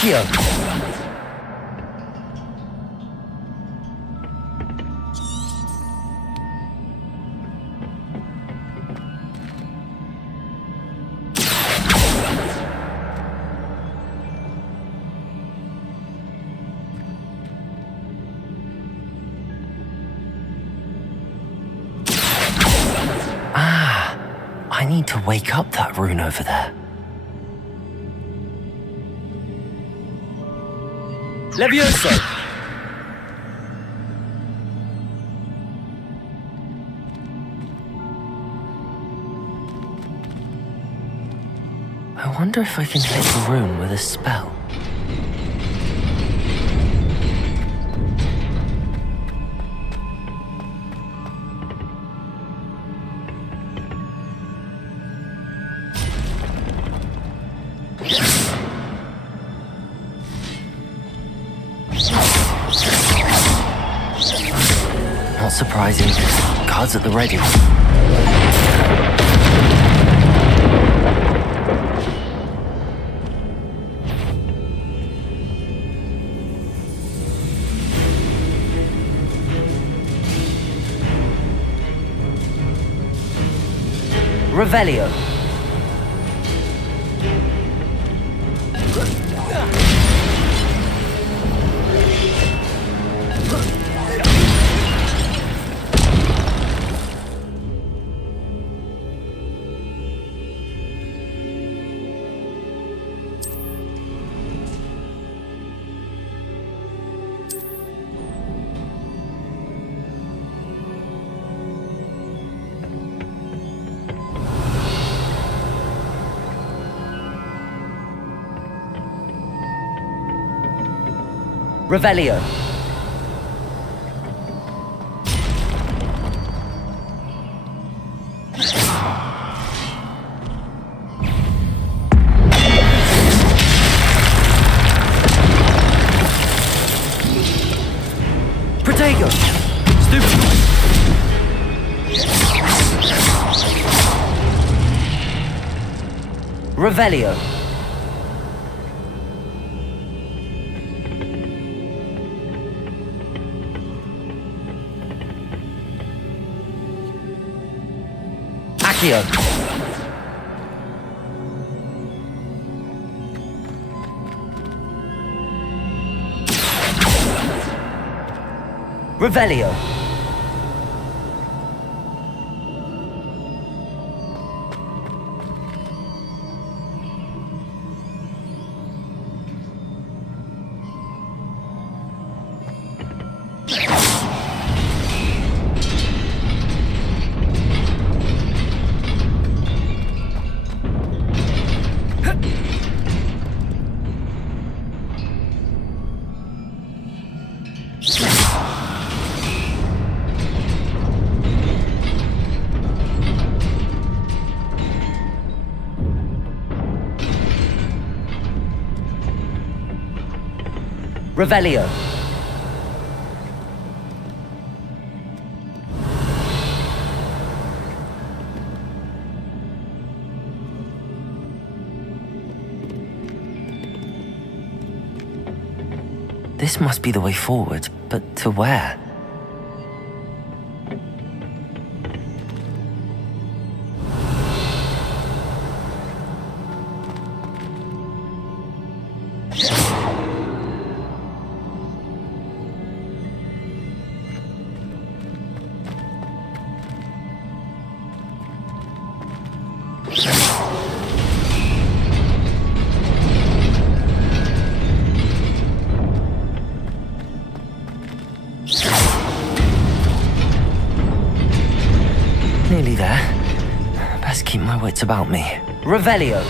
Accio. I need to wake up that rune over there. Levioso! I wonder if I can hit the rune with a spell. Not surprising. Cards at the ready. Revelio. Revelio. Protego. Stupid. Revelio. Accio. Revelio. Revelio. This must be the way forward, but to where? Nearly there. Best keep my wits about me. Revelio.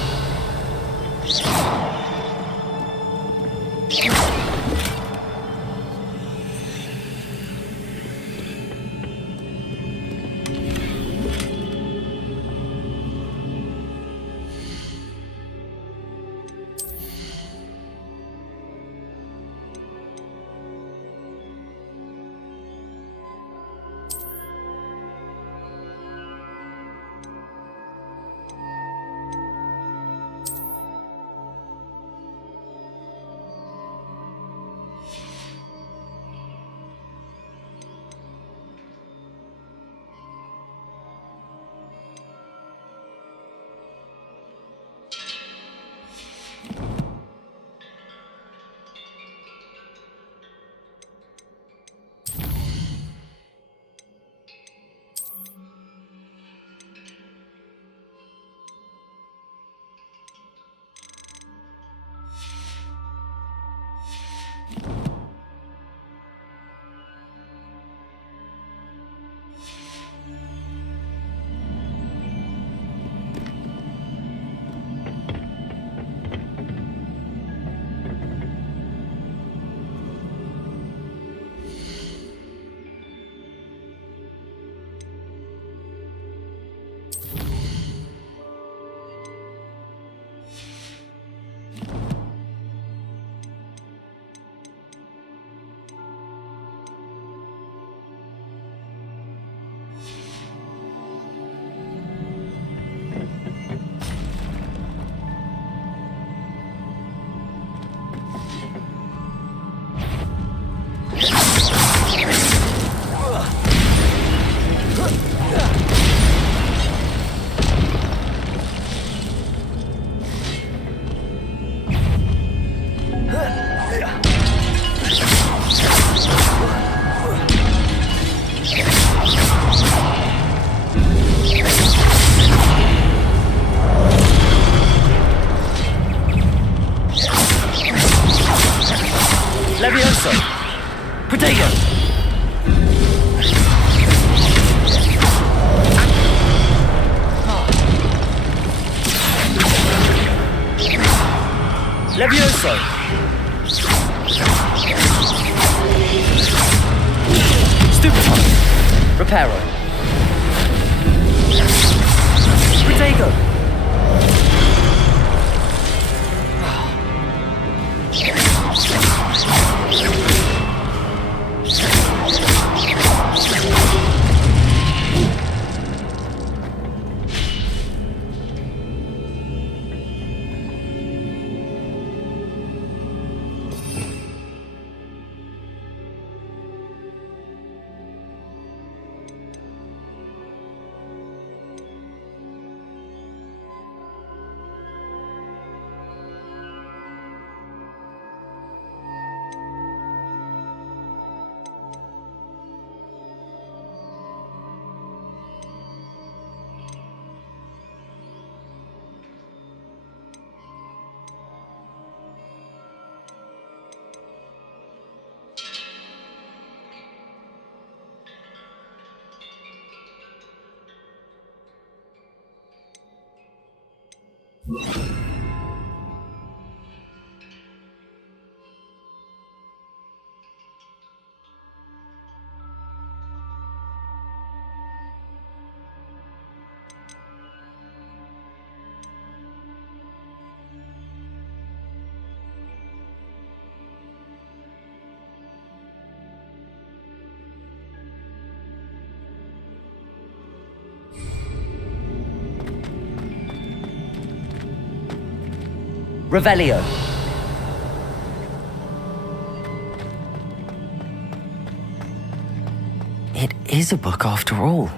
so. Stupefy. Reparo. Protego. Revelio. It is a book after all.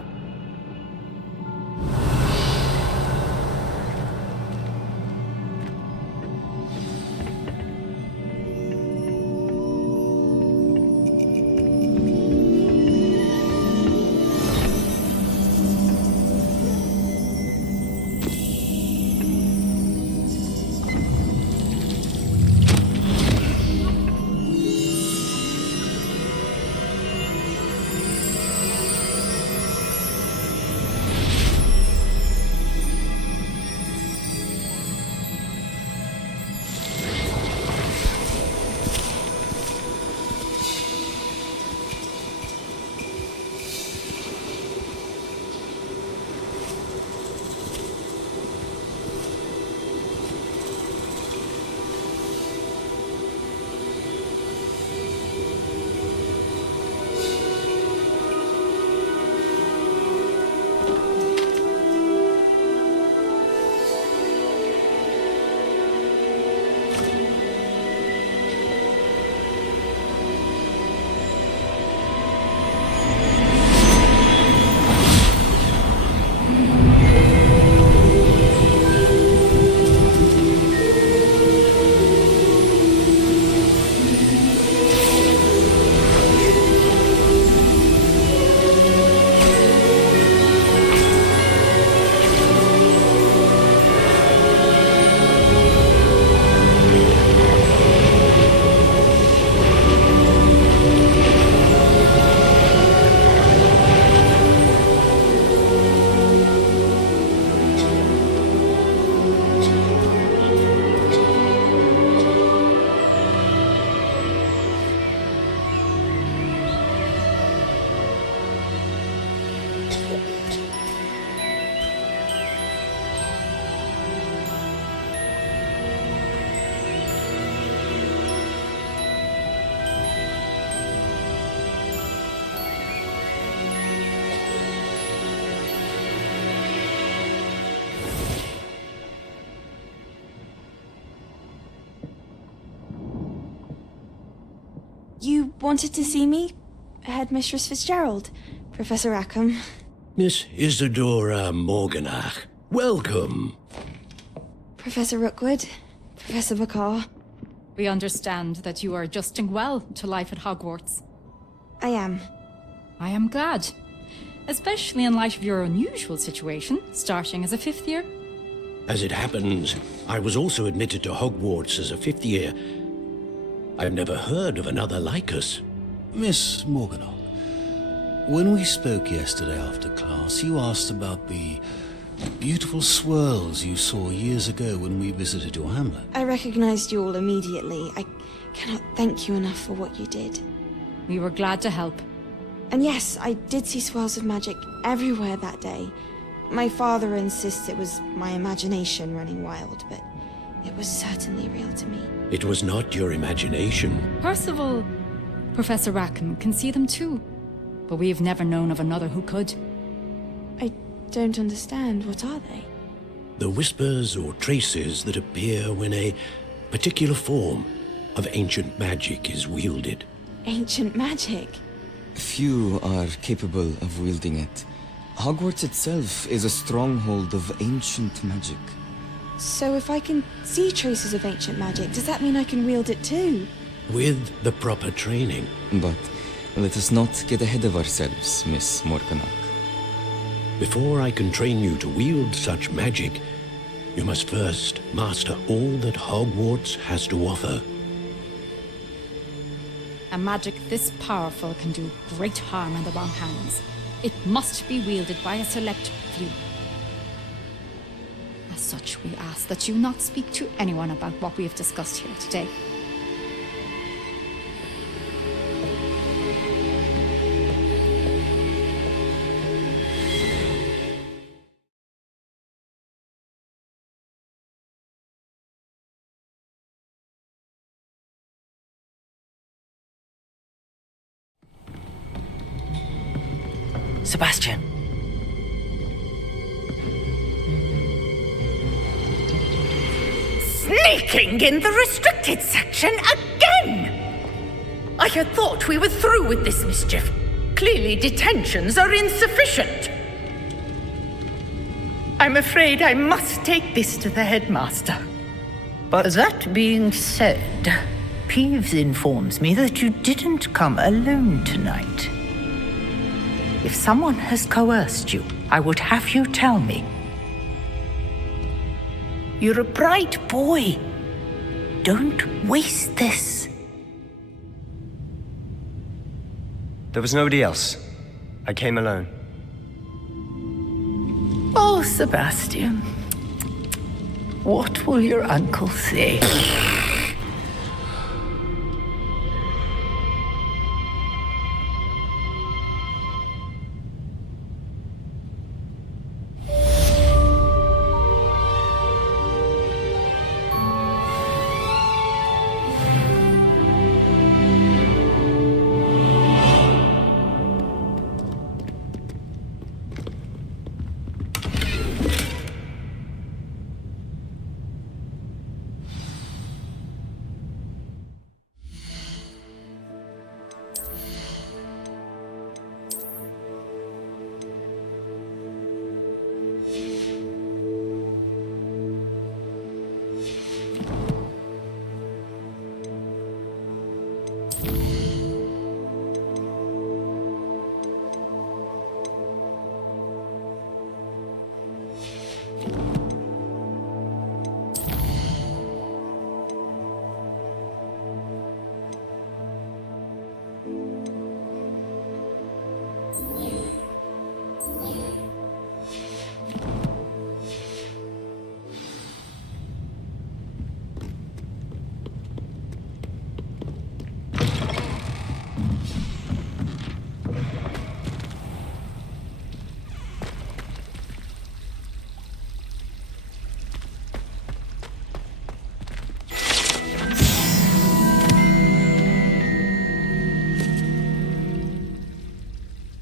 You wanted to see me? Headmistress Fitzgerald, Professor Rackham. Miss Isadora Morganach, welcome. Professor Rookwood, Professor Bakar. We understand that you are adjusting well to life at Hogwarts. I am. I am glad. Especially in light of your unusual situation, starting as a fifth year. As it happens, I was also admitted to Hogwarts as a fifth year. I've never heard of another like us. Miss Morganach, when we spoke yesterday after class, you asked about the beautiful swirls you saw years ago when we visited your hamlet. I recognized you all immediately. I cannot thank you enough for what you did. We were glad to help. And yes, I did see swirls of magic everywhere that day. My father insists it was my imagination running wild, but it was certainly real to me. It was not your imagination. Percival, Professor Rackham can see them too. But we have never known of another who could. I don't understand. What are they? The whispers or traces that appear when a particular form of ancient magic is wielded. Ancient magic? Few are capable of wielding it. Hogwarts itself is a stronghold of ancient magic. So if I can see traces of ancient magic, does that mean I can wield it too? With the proper training. But let us not get ahead of ourselves, Miss Morganach. Before I can train you to wield such magic, you must first master all that Hogwarts has to offer. A magic this powerful can do great harm in the wrong hands. It must be wielded by a select few. As such, we ask that you not speak to anyone about what we have discussed here today. Sebastian. Sneaking in the restricted section again! I had thought we were through with this mischief. Clearly detentions are insufficient. I'm afraid I must take this to the headmaster. But that being said, Peeves informs me that you didn't come alone tonight. If someone has coerced you, I would have you tell me. You're a bright boy. Don't waste this. There was nobody else. I came alone. Oh, Sebastian. What will your uncle say?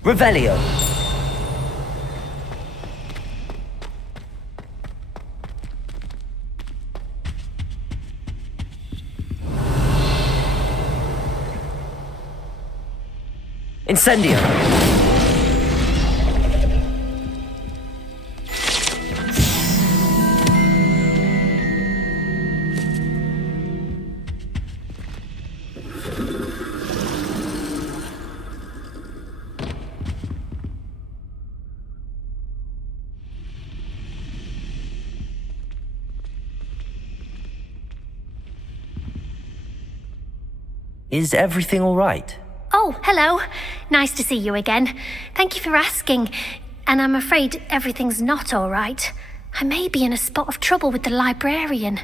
Revelio. Incendio. Is everything all right? Oh, hello. Nice to see you again. Thank you for asking. and I'm afraid everything's not all right. I may be in a spot of trouble with the librarian.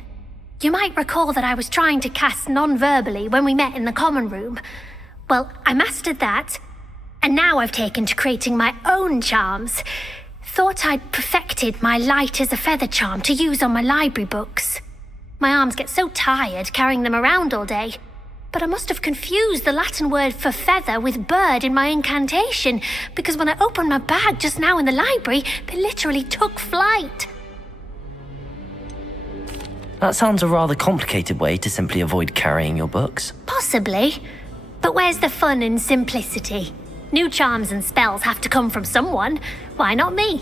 You might recall that I was trying to cast non-verbally when we met in the common room. Well, I mastered that, and now I've taken to creating my own charms. Thought I'd perfected my light as a feather charm to use on my library books. My arms get so tired carrying them around all day. But I must have confused the Latin word for feather with bird in my incantation, because when I opened my bag just now in the library, they literally took flight. That sounds a rather complicated way to simply avoid carrying your books. Possibly. But where's the fun in simplicity? New charms and spells have to come from someone. Why not me?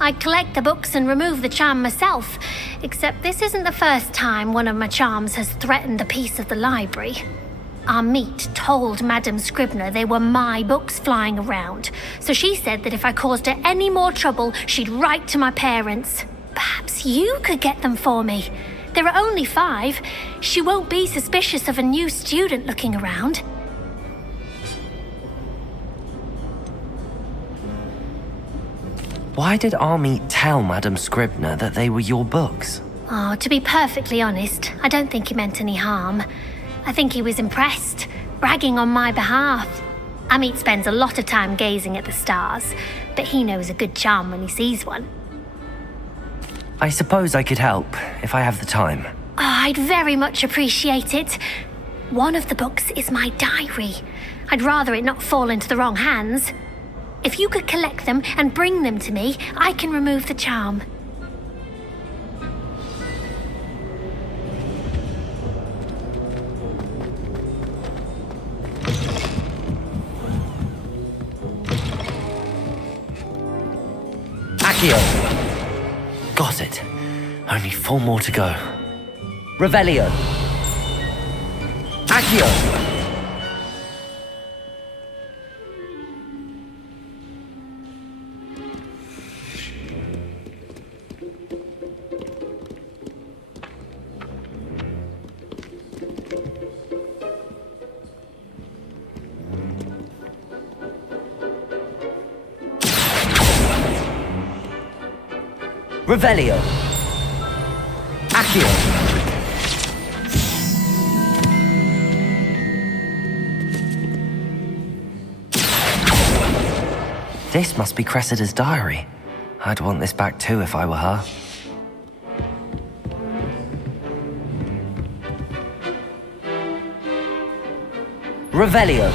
I collect the books and remove the charm myself, except this isn't the first time one of my charms has threatened the peace of the library. Our meet told Madame Scribner they were my books flying around, so she said that if I caused her any more trouble, she'd write to my parents. Perhaps you could get them for me. There are only 5. She won't be suspicious of a new student looking around. Why did Army tell Madame Scribner that they were your books? Oh, to be perfectly honest, I don't think he meant any harm. I think he was impressed, bragging on my behalf. Amit spends a lot of time gazing at the stars, but he knows a good charm when he sees one. I suppose I could help, if I have the time. Oh, I'd very much appreciate it. One of the books is my diary. I'd rather it not fall into the wrong hands. If you could collect them and bring them to me, I can remove the charm. Accio! Got it. Only 4 more to go. Revelio! Accio! Revelio! Accio! This must be Cressida's diary. I'd want this back too if I were her. Revelio!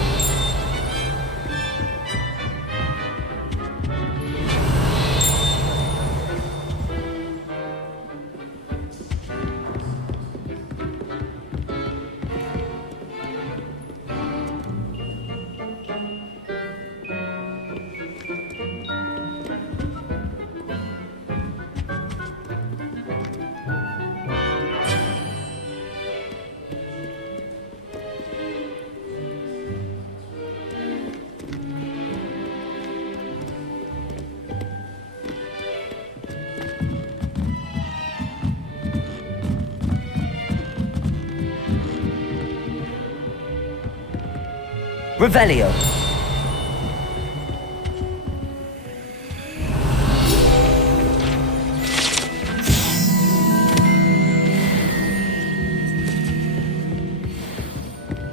Revelio!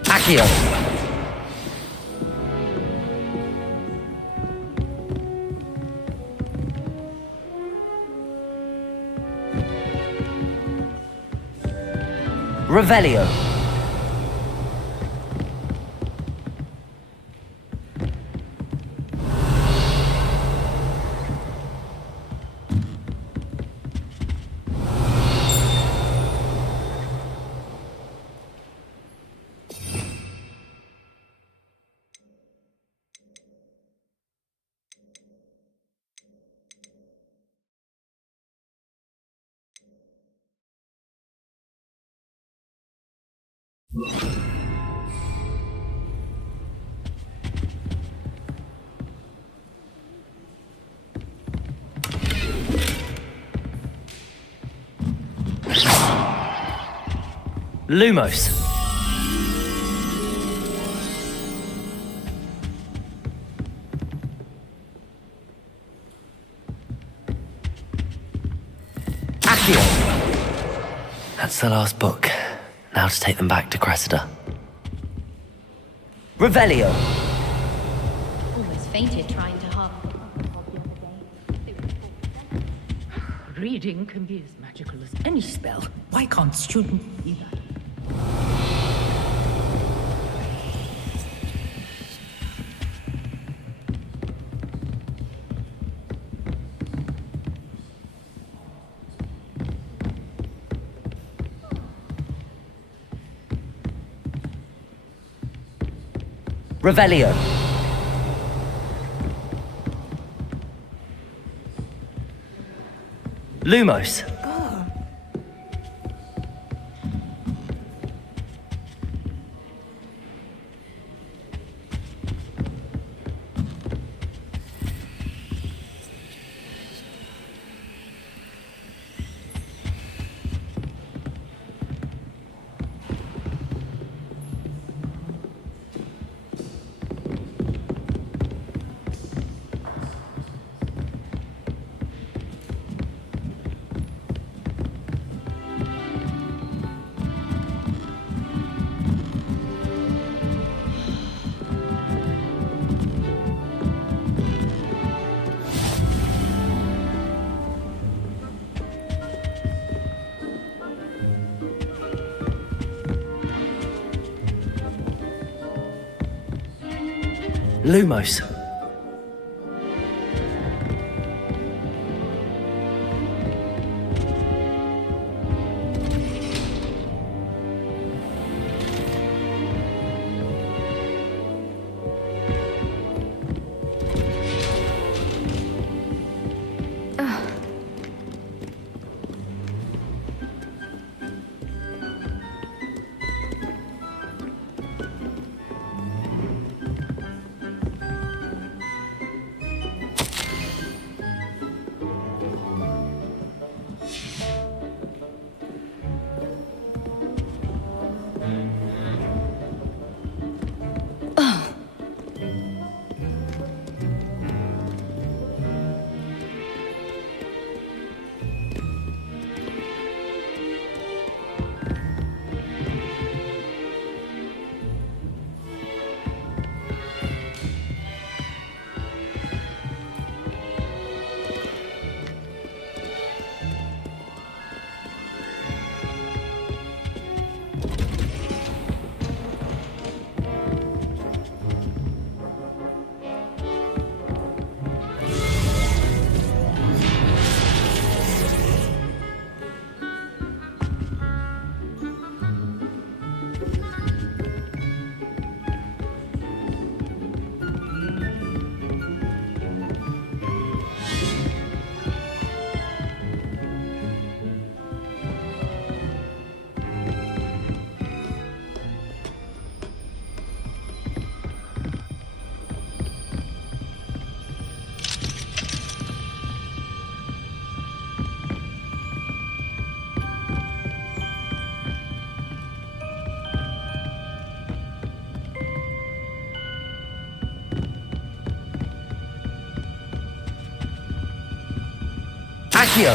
Accio! Revelio! Lumos. Accio! That's the last book. Now to take them back to Cressida. Revelio! Almost fainted trying to harm the other day. Reading can be as magical as any spell. Why can't students be that? Revelio! Lumos! Lumos. Accio!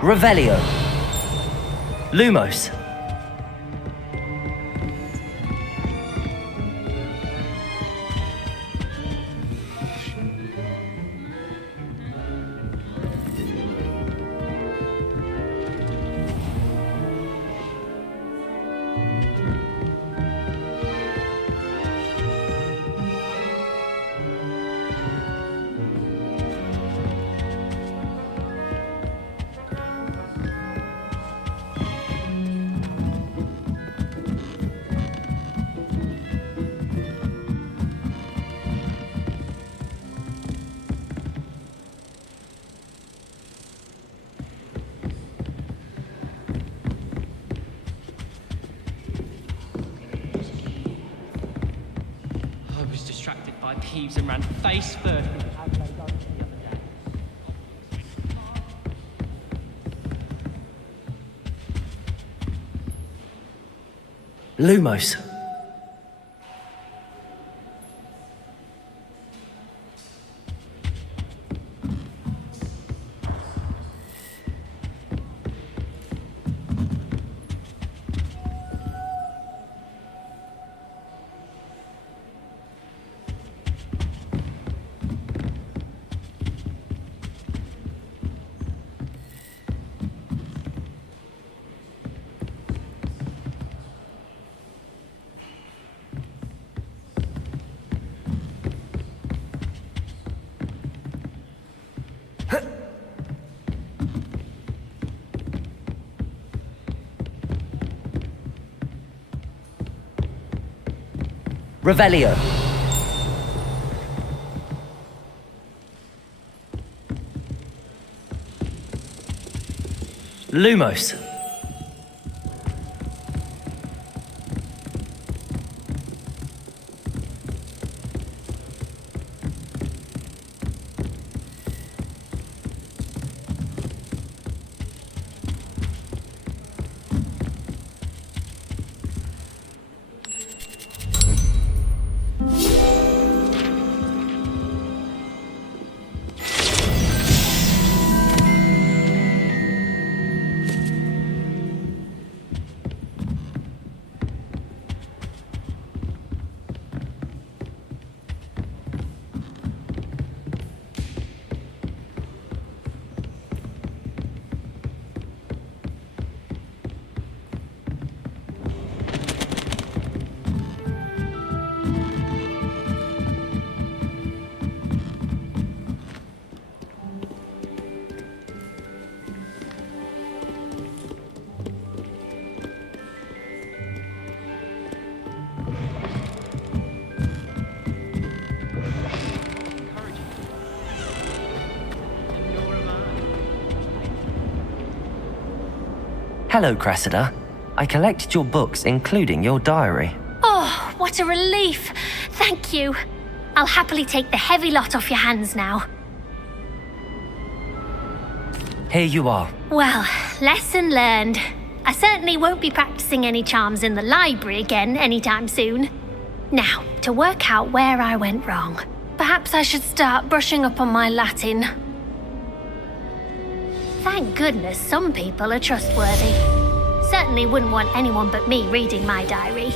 Revelio! Lumos! By Peeves and ran face first into Adelaide Oaks the other day. Lumos. Revelio. Lumos. Hello, Cressida. I collected your books, including your diary. Oh, what a relief. Thank you. I'll happily take the heavy lot off your hands now. Here you are. Well, lesson learned. I certainly won't be practicing any charms in the library again anytime soon. Now, to work out where I went wrong. Perhaps I should start brushing up on my Latin. Thank goodness some people are trustworthy. Certainly wouldn't want anyone but me reading my diary.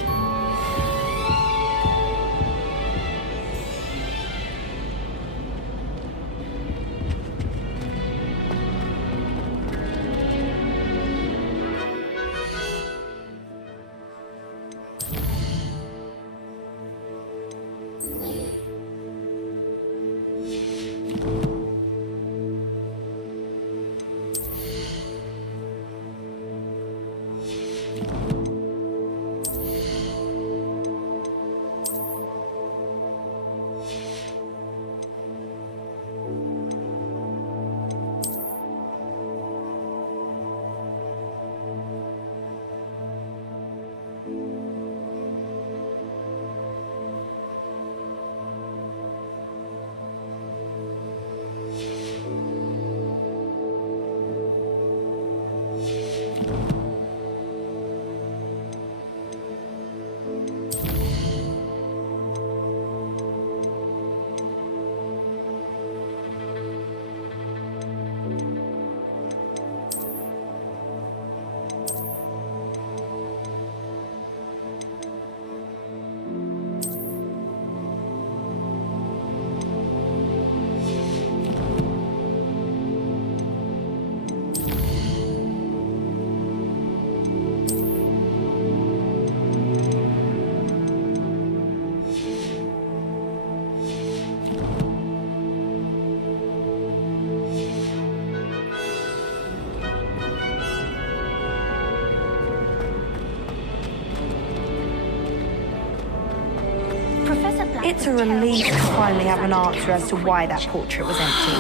It's a relief to finally have an answer as to why that portrait was empty.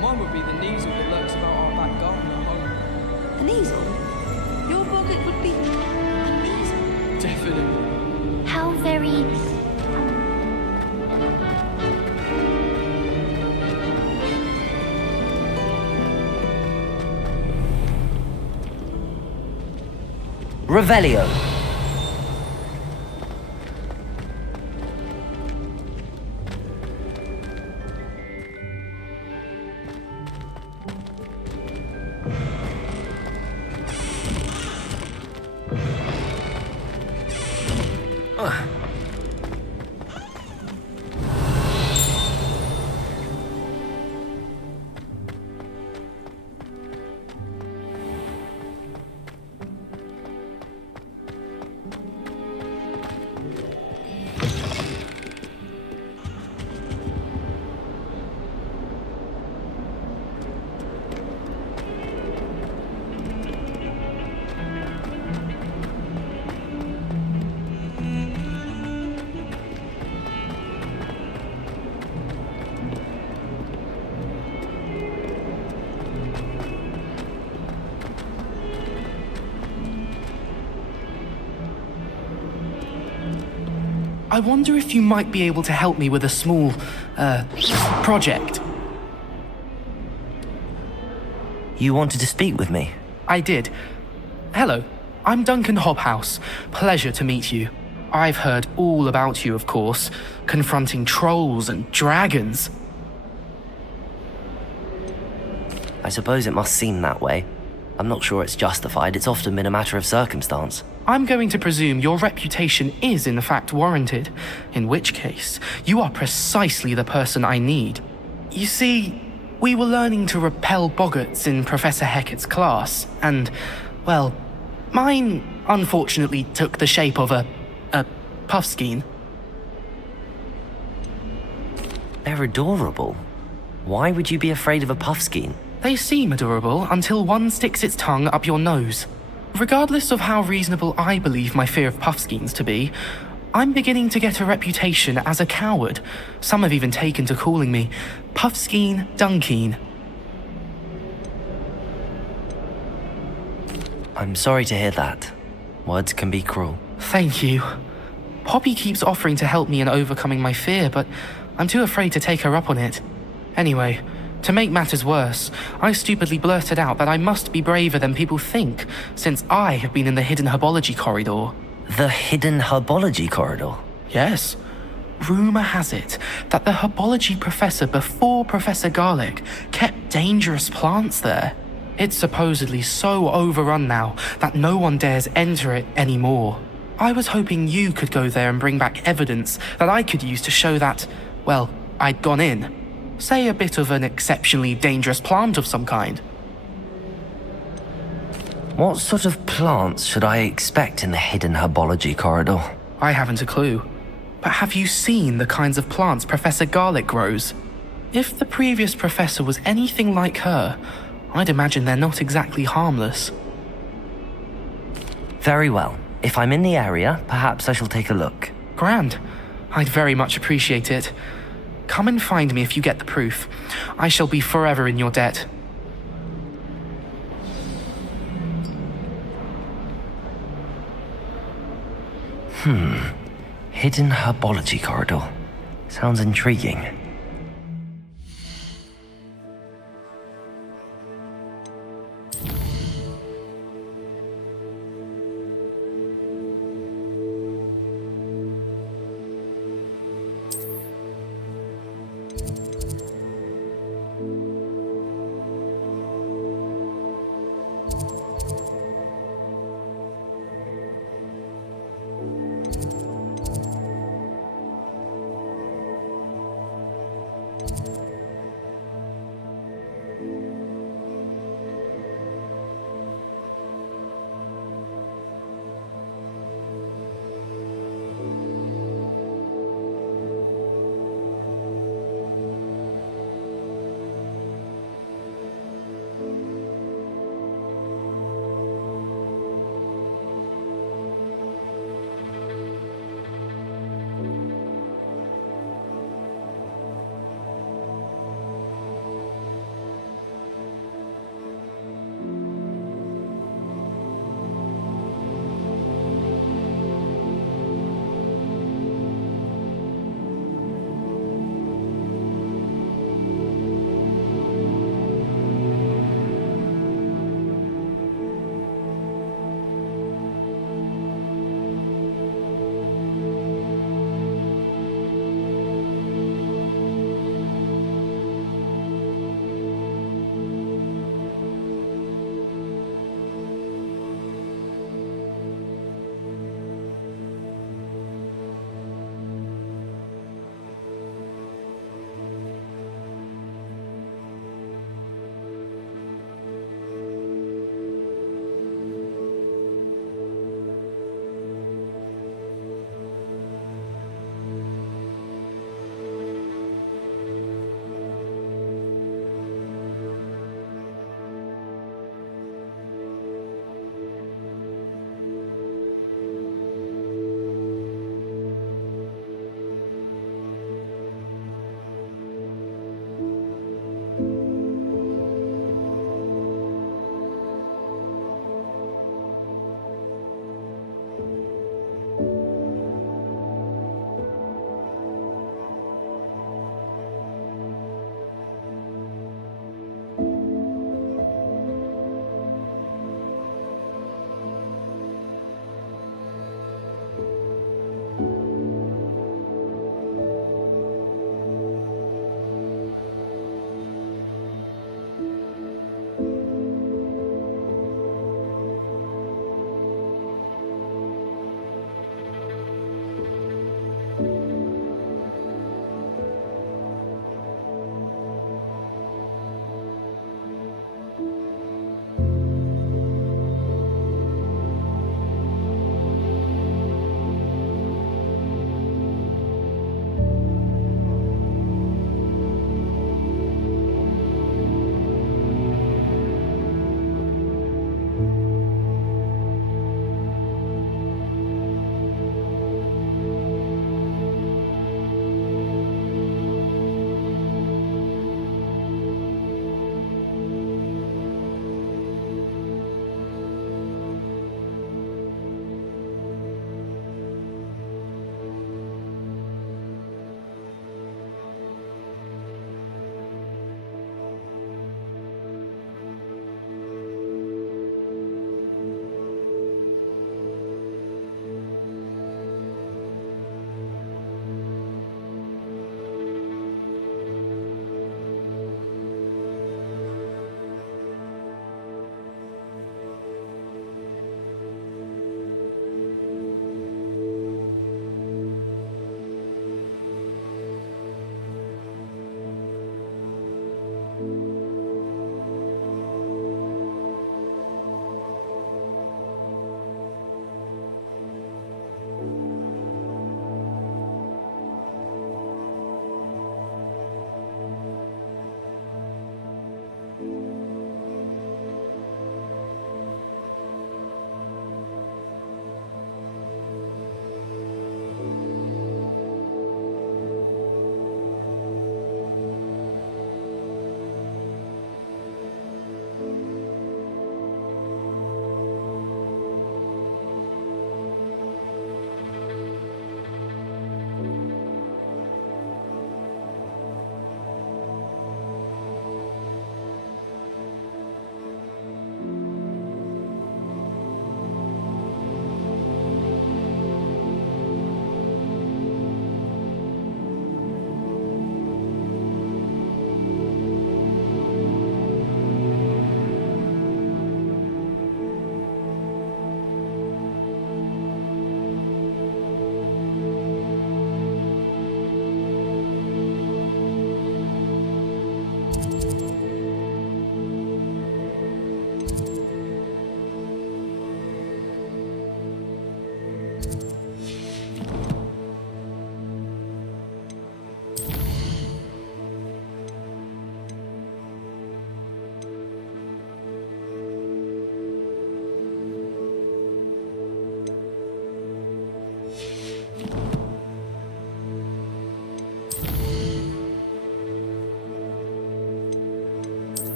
Mine would be the Kneasel that lurks about our back garden at home. An easel? Your boggart would be an easel? Definitely. How very... Revelio. I wonder if you might be able to help me with a small, project. You wanted to speak with me? I did. Hello, I'm Duncan Hobhouse. Pleasure to meet you. I've heard all about you, of course, confronting trolls and dragons. I suppose it must seem that way. I'm not sure it's justified. It's often been a matter of circumstance. I'm going to presume your reputation is in fact warranted, in which case, you are precisely the person I need. You see, we were learning to repel boggarts in Professor Hecat's class, and, well, mine unfortunately took the shape of a puffskein. They're adorable. Why would you be afraid of a puffskein? They seem adorable until one sticks its tongue up your nose. Regardless of how reasonable I believe my fear of puffskeins to be, I'm beginning to get a reputation as a coward. Some have even taken to calling me Puffskein Dunkeen. I'm sorry to hear that. Words can be cruel. Thank you. Poppy keeps offering to help me in overcoming my fear, but I'm too afraid to take her up on it. Anyway, to make matters worse, I stupidly blurted out that I must be braver than people think, since I have been in the hidden herbology corridor. The hidden herbology corridor? Yes. Rumour has it that the herbology professor before Professor Garlic kept dangerous plants there. It's supposedly so overrun now that no one dares enter it anymore. I was hoping you could go there and bring back evidence that I could use to show that, well, I'd gone in. Say a bit of an exceptionally dangerous plant of some kind. What sort of plants should I expect in the hidden herbology corridor? I haven't a clue. But have you seen the kinds of plants Professor Garlic grows? If the previous professor was anything like her, I'd imagine they're not exactly harmless. Very well. If I'm in the area, perhaps I shall take a look. Grand. I'd very much appreciate it. Come and find me if you get the proof. I shall be forever in your debt. Hidden herbology corridor. Sounds intriguing.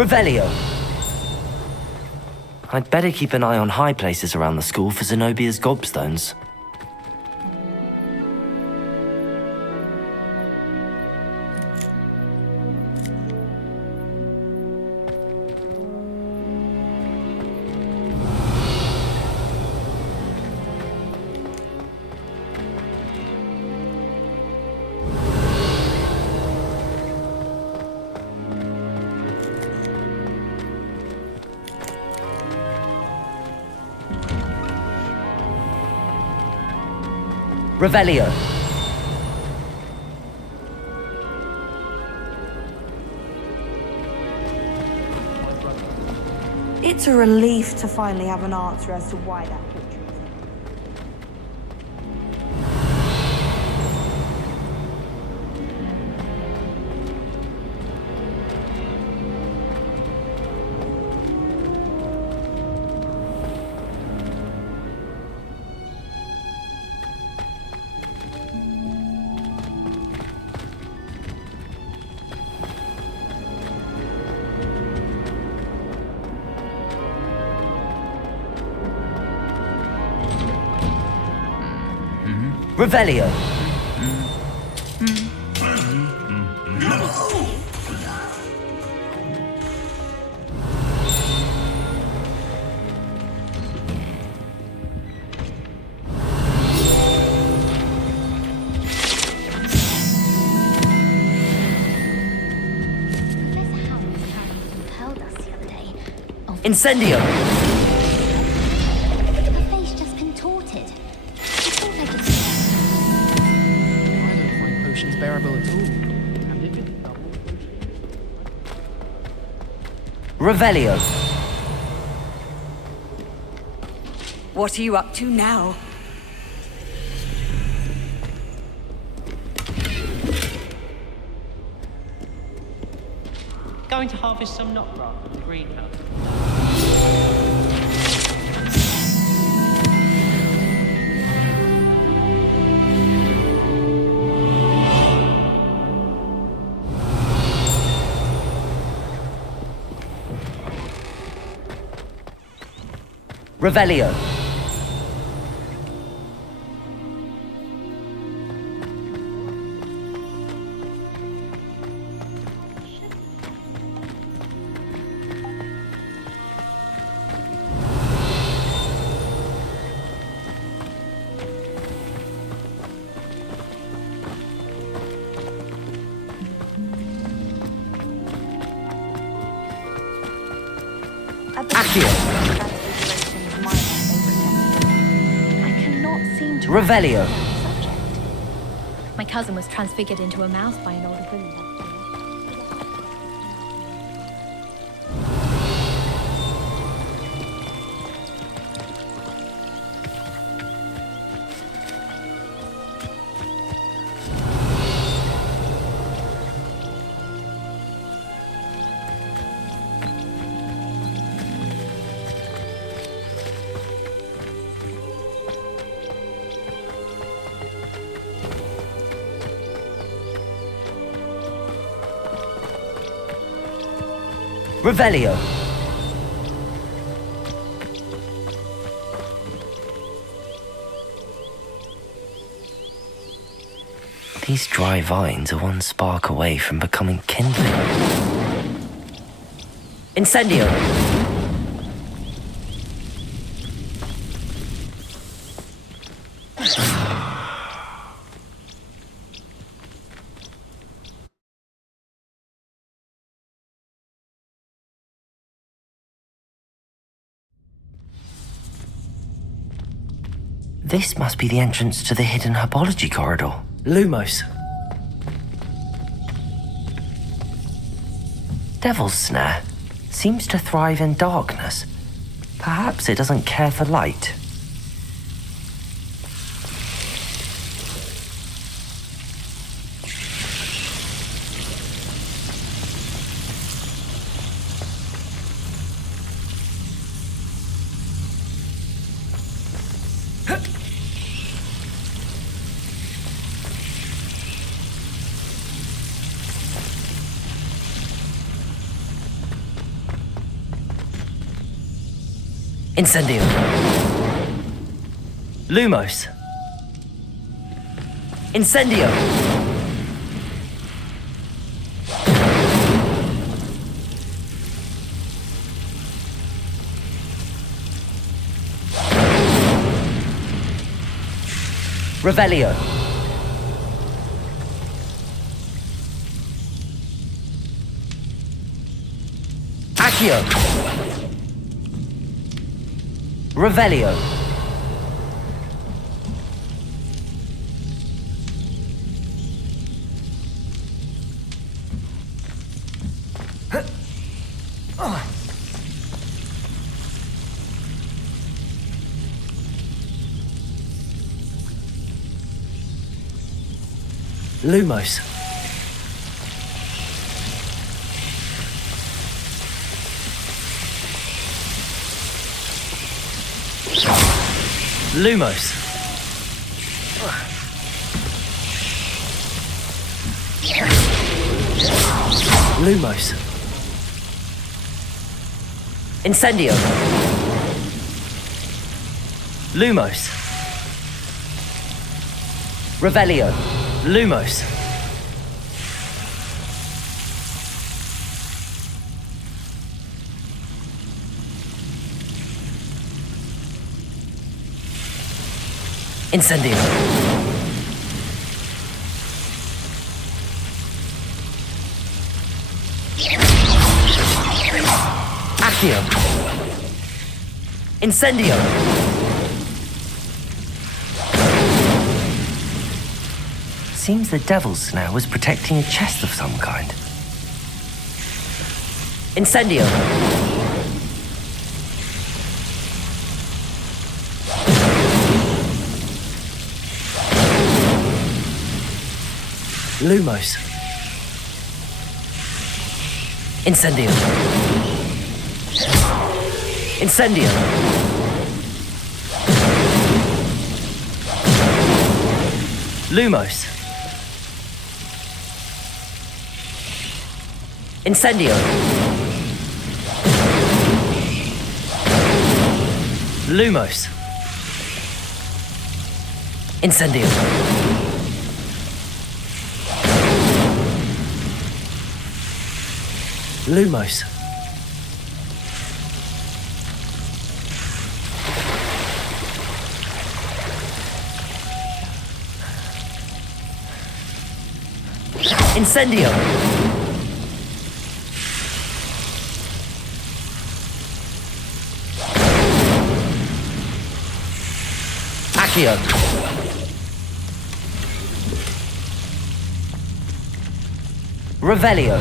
Revelio! I'd better keep an eye on high places around the school for Zenobia's gobstones. Revelio. It's a relief to finally have an answer as to why that portrait. Revelio. Incendio. Her face just contorted. It's all like it's I don't find potions bearable at all. And if it's double Revelio. What are you up to now? Going to harvest some knotgrass from the greenhouse. Revelio. Revelio. My cousin was transfigured into a mouse by an older bully. Revelio. These dry vines are one spark away from becoming kindling. Incendio. This must be the entrance to the hidden herbology corridor. Lumos. Devil's Snare seems to thrive in darkness. Perhaps it doesn't care for light. Incendio. Lumos. Incendio. Revelio. Accio. Revelio. Lumos. Lumos. Lumos. Incendio. Lumos. Revelio. Lumos. Incendio. Accio. Incendio. Seems the devil's snare was protecting a chest of some kind. Incendio. Lumos. Incendio. Incendio. Lumos. Incendio. Lumos. Incendio. Lumos. Incendio. Accio. Revelio.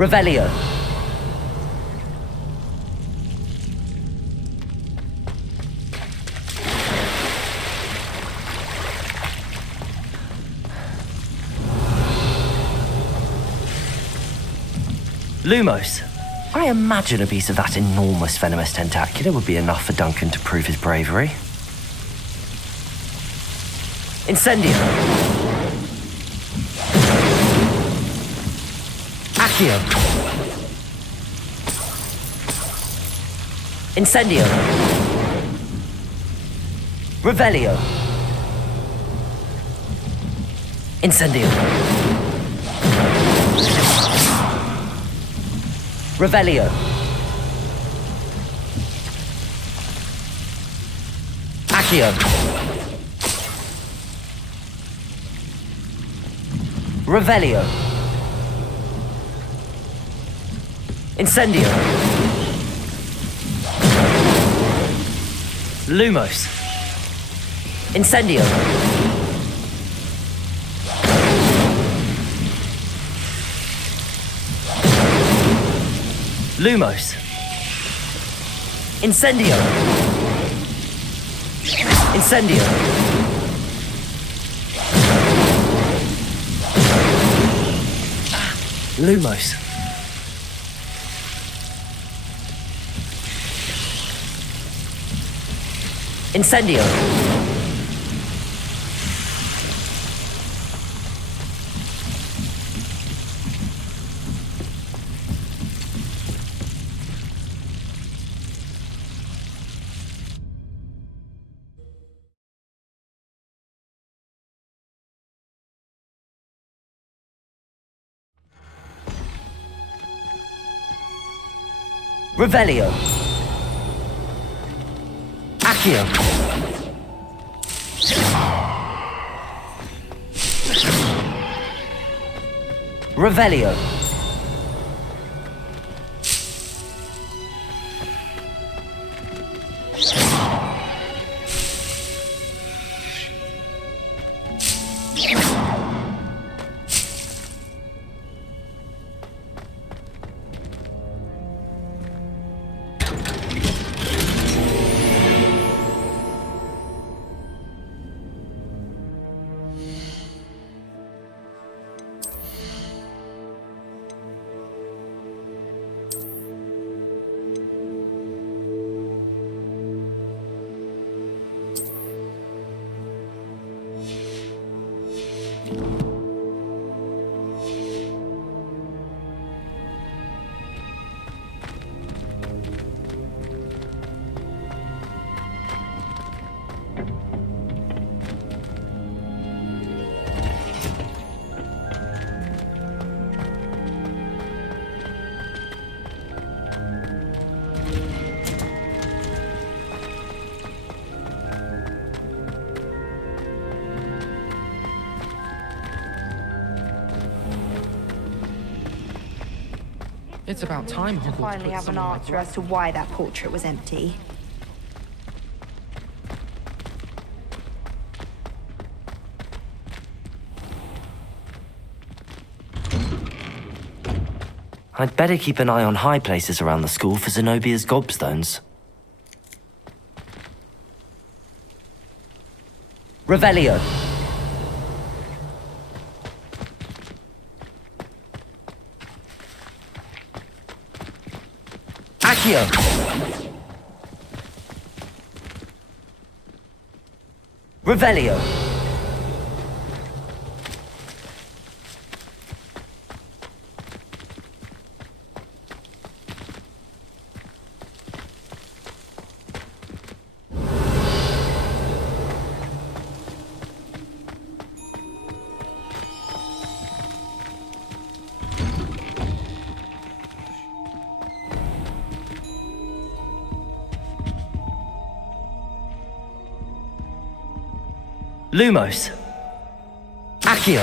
Revelio. Lumos. I imagine a piece of that enormous venomous tentacula would be enough for Duncan to prove his bravery. Incendio. Accio. Incendio. Revelio. Incendio. Revelio. Accio. Revelio. Incendio. Lumos. Incendio. Lumos. Incendio. Incendio. Lumos. Incendio. Revelio. Accio. Revelio. It's about time To Hogwarts finally put have an someone answer as to why that portrait was empty. I'd better keep an eye on high places around the school for Zenobia's gobstones. Revelio. Accio. Revelio. Lumos. Accio.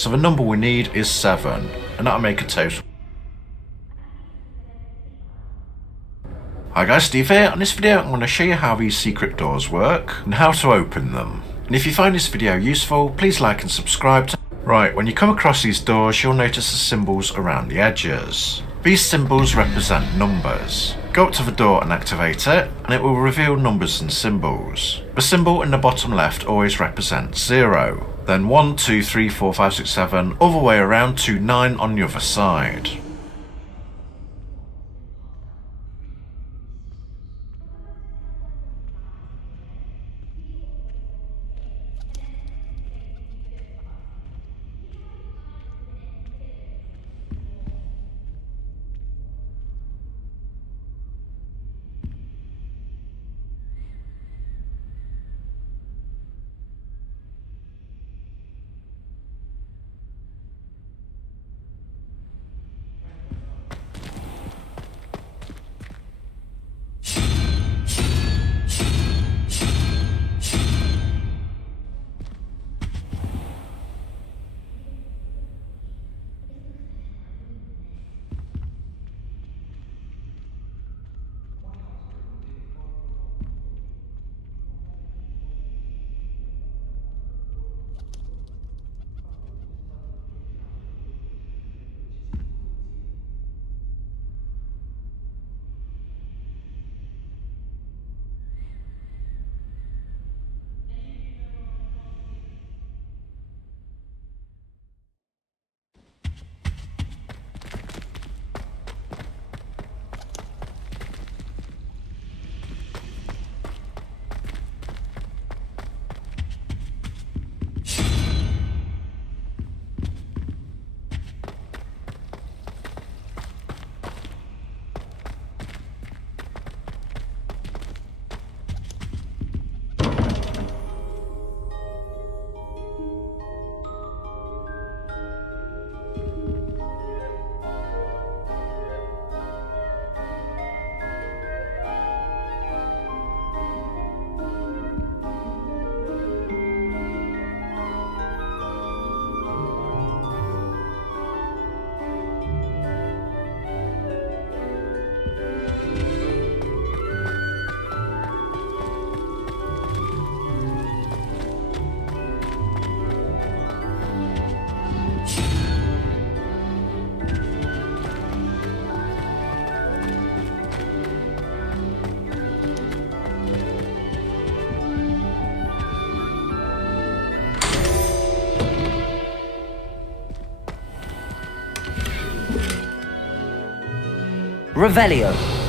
so the number we need is 7, and that'll make a total. Hi guys, Steve here. On this video I'm going to show you how these secret doors work and how to open them. And if you find this video useful, please like and subscribe. Right, when you come across these doors, you'll notice the symbols around the edges. These symbols represent numbers. Go up to the door and activate it, and it will reveal numbers and symbols. The symbol in the bottom left always represents 0. Then 1, 2, 3, 4, 5, 6, 7, all the way around to 9 on the other side. Revelio.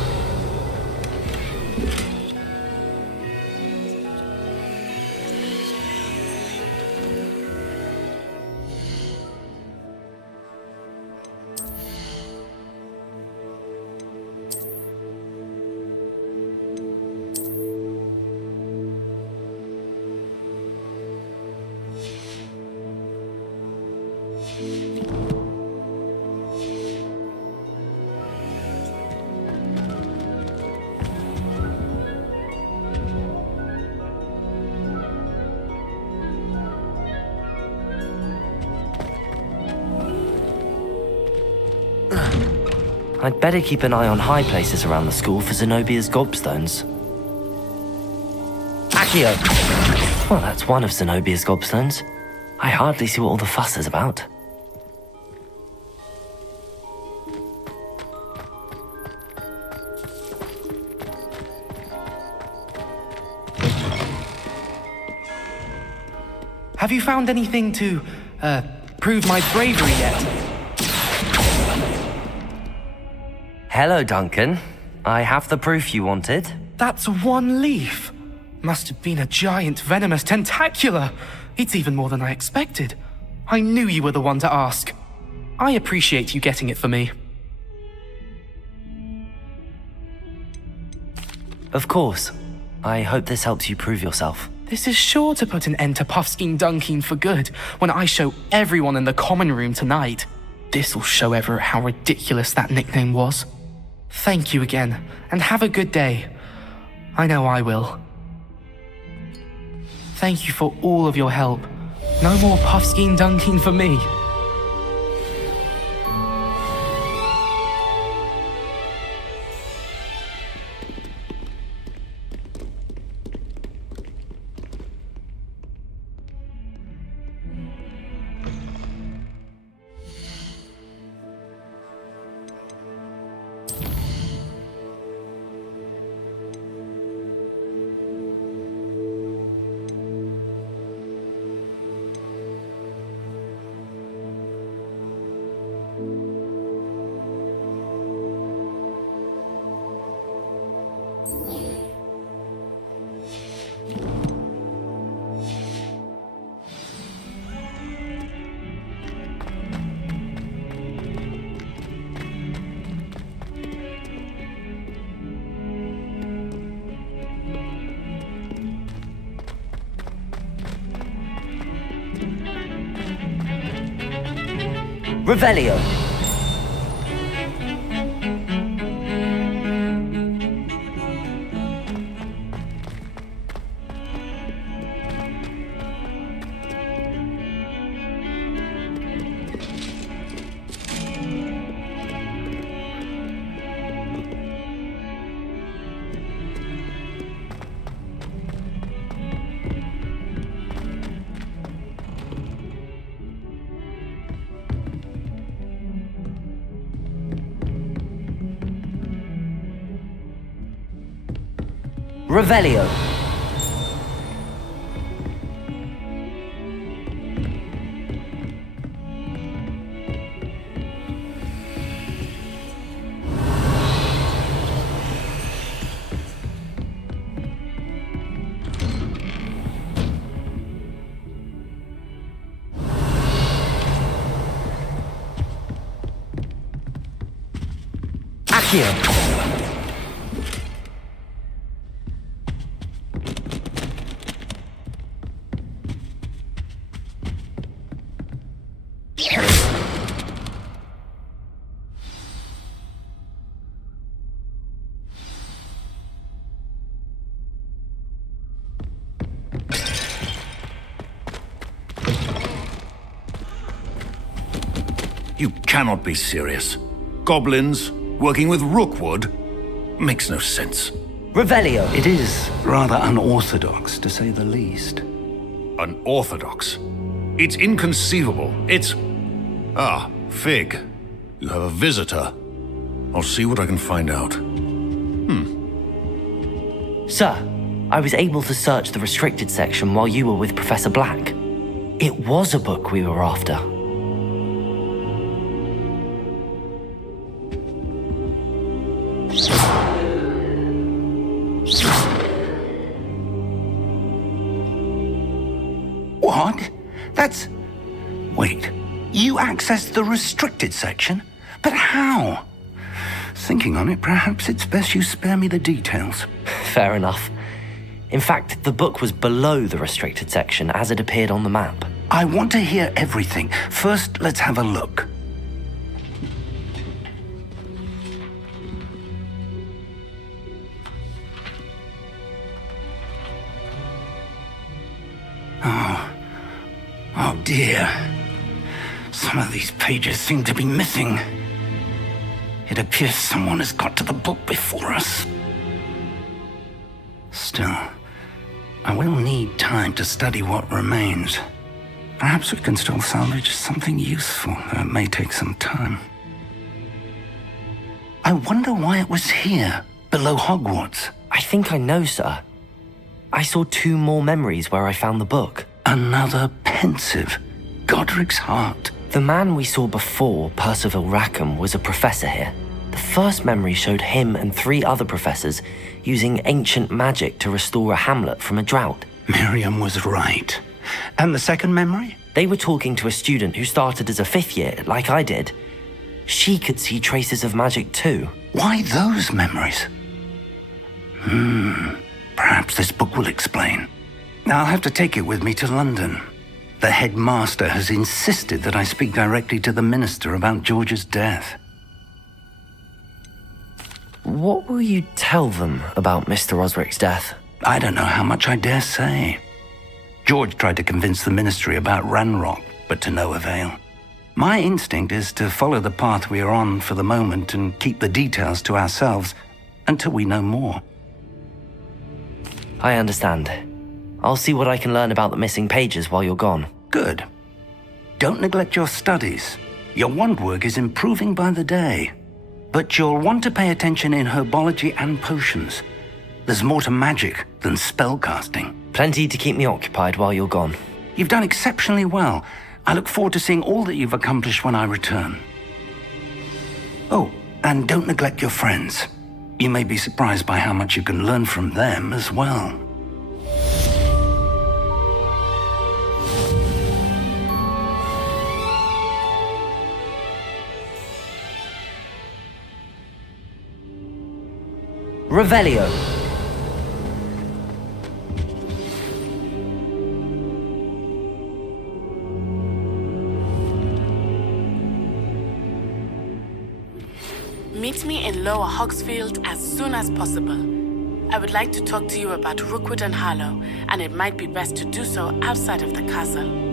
I'd better keep an eye on high places around the school for Zenobia's gobstones. Accio! Well, that's one of Zenobia's gobstones. I hardly see what all the fuss is about. Have you found anything to, prove my bravery yet? Hello, Duncan. I have the proof you wanted. That's one leaf. Must have been a giant venomous tentacula. It's even more than I expected. I knew you were the one to ask. I appreciate you getting it for me. Of course. I hope this helps you prove yourself. This is sure to put an end to Puffskein Dunkin for good when I show everyone in the common room tonight. This'll show Everett how ridiculous that nickname was. Thank you again, and have a good day. I know I will. Thank you for all of your help. No more Puffskein Dunkin for me. Revelio. Revelio. Accio. You cannot be serious. Goblins working with Rookwood? Makes no sense. Revelio. It is rather unorthodox, to say the least. Unorthodox? It's inconceivable. It's... Ah, Fig. You have a visitor. I'll see what I can find out. Sir, I was able to search the restricted section while you were with Professor Black. It was a book we were after. What? That's... Wait, you accessed the restricted section? But how? Thinking on it, perhaps it's best you spare me the details. Fair enough. In fact, the book was below the restricted section as it appeared on the map. I want to hear everything. First, let's have a look. Oh dear. Some of these pages seem to be missing. It appears someone has got to the book before us. Still, I will need time to study what remains. Perhaps we can still salvage something useful, though it may take some time. I wonder why it was here, below Hogwarts. I think I know, sir. I saw 2 more memories where I found the book. Another pensive. Godric's heart. The man we saw before, Percival Rackham, was a professor here. The first memory showed him and 3 other professors using ancient magic to restore a hamlet from a drought. Miriam was right. And the second memory? They were talking to a student who started as a 5th year, like I did. She could see traces of magic too. Why those memories? Perhaps this book will explain. I'll have to take it with me to London. The headmaster has insisted that I speak directly to the minister about George's death. What will you tell them about Mr. Osric's death? I don't know how much I dare say. George tried to convince the ministry about Ranrock, but to no avail. My instinct is to follow the path we are on for the moment and keep the details to ourselves until we know more. I understand. I'll see what I can learn about the missing pages while you're gone. Good. Don't neglect your studies. Your wand work is improving by the day. But you'll want to pay attention in herbology and potions. There's more to magic than spellcasting. Plenty to keep me occupied while you're gone. You've done exceptionally well. I look forward to seeing all that you've accomplished when I return. Oh, and don't neglect your friends. You may be surprised by how much you can learn from them as well. Revelio. Meet me in Lower Hogsfield as soon as possible. I would like to talk to you about Rookwood and Harlow, and it might be best to do so outside of the castle.